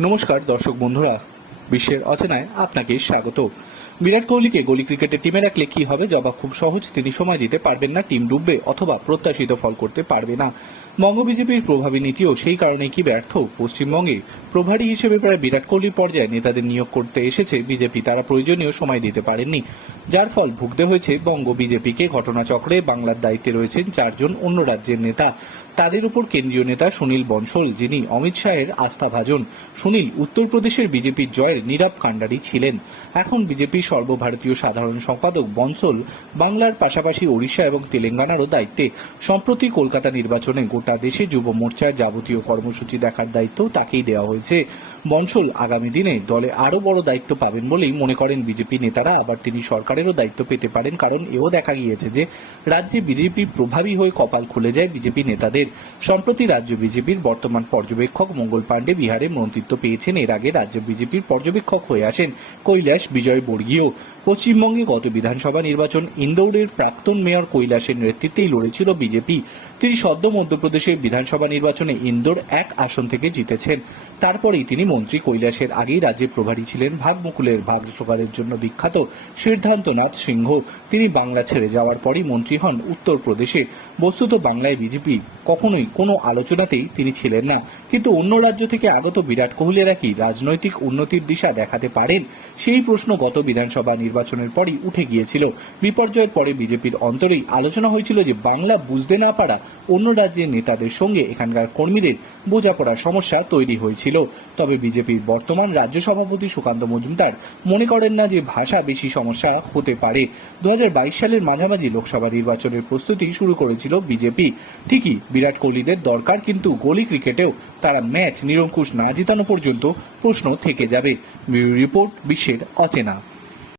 নমস্কার দর্শক বন্ধুরা বিশ্বের অচেনায় আপনাকে স্বাগত। বিরাট কোহলিকে গলি ক্রিকেটের টিমে রাখলে কি হবে? জবাব খুব সহজ। তিনি সময় দিতে পারবেন না, টিম ডুববে অথবা প্রত্যাশিত ফল করতে পারবে না। বঙ্গ বিজেপির প্রভাবী নীতিও সেই কারণে কি ব্যর্থ? পশ্চিমবঙ্গে প্রভারী হিসেবে প্রায় বিরাট কোহলির পর্যায়ে নেতাদের নিয়োগ করতে এসেছে বিজেপি। তারা প্রয়োজনীয় সময় দিতে পারেননি। যার ফল ভুগতে হয়েছে বঙ্গ বিজেপিকে। ঘটনাচক্রে বাংলার দায়িত্বে রয়েছেন চারজন অন্য রাজ্যের নেতা। তাদের উপর কেন্দ্রীয় নেতা সুনীল বনসল, যিনি অমিত শাহের আস্থাভাজন। সুনীল, উত্তরপ্রদেশের বিজেপির জয়ের নীরব কাণ্ডারি ছিলেন। এখন বিজেপির সর্বভারতীয় সাধারণ সম্পাদক বনসল বাংলার পাশাপাশি ওড়িশা এবং তেলেঙ্গানারও দায়িত্বে। সম্প্রতি কলকাতা নির্বাচনে গোটা দেশে যুব মোর্চার যাবতীয় কর্মসূচি দেখার দায়িত্ব তাকেই দেওয়া হয়েছে। বনসল আগামী দিনে দলে আরও বড় দায়িত্ব পাবেন বলেই মনে করেন বিজেপি নেতারা, আবার তিনি সরকারেরও দায়িত্ব পেতে পারেন কারণ এও দেখা গিয়েছে যে রাজ্যে বিজেপি প্রভাবী হয়ে কপাল খুলে যায় বিজেপি নেতাদের। সম্প্রতি রাজ্য বিজেপির বর্তমান পর্যবেক্ষক মঙ্গল পাণ্ডে বিহারে মন্ত্রিত্ব পেয়েছেন। এর আগে রাজ্য বিজেপির পর্যবেক্ষক হয়ে আসেন কৈলাস বিজয় বর্গীয় পশ্চিমবঙ্গে গত বিধানসভা নির্বাচন ইন্দোরের প্রাক্তন মেয়র কৈলাসের নেতৃত্বেই লড়েছিল বিজেপি। তিনি সদ্য মধ্যপ্রদেশের বিধানসভা নির্বাচনে ইন্দোর এক আসন থেকে জিতেছেন। তারপরেই তিনি মন্ত্রী কৈলাসের আগেই রাজ্যে প্রভারী ছিলেন ভাগমুকুলের ভাগ জোগাড়ের জন্য বিখ্যাত সিদ্ধান্তনাথ সিংহ। তিনি বাংলা ছেড়ে যাওয়ার পরই মন্ত্রী হন উত্তরপ্রদেশে। বস্তুত বাংলায় বিজেপি কখনোই কোনো আলোচনাতেই তিনি ছিলেন না। কিন্তু অন্য রাজ্য থেকে আগত বিরাট কোহলিরা কি রাজনৈতিক উন্নতির দিশা দেখাতে পারেন? সেই প্রশ্ন গত বিধানসভা নির্বাচনের পরই উঠে গিয়েছিল। বিপর্যয়ের পরে বিজেপির অন্তরেই আলোচনা হয়েছিল যে বাংলা বুঝতে না পারা অন্য রাজ্যের নেতাদের সঙ্গে এখানকার কর্মীদের বোঝাপড়ার সমস্যা তৈরি হয়েছিল। তবে বিজেপির বর্তমান রাজ্য সভাপতি সুকান্ত মজুমদার মনে করেন না যে ভাষা বেশি সমস্যা হতে পারে। দু হাজার বাইশ সালের মাঝামাঝি লোকসভা নির্বাচনের প্রস্তুতি শুরু করেছিল বিজেপি। ঠিকই বিরাট কোহলিদের দরকার, কিন্তু গলি ক্রিকেটেও তারা ম্যাচ নিরঙ্কুশ না জিতানো পর্যন্ত প্রশ্ন থেকে যাবে। রিপোর্ট, বিশ্বের অচেনা।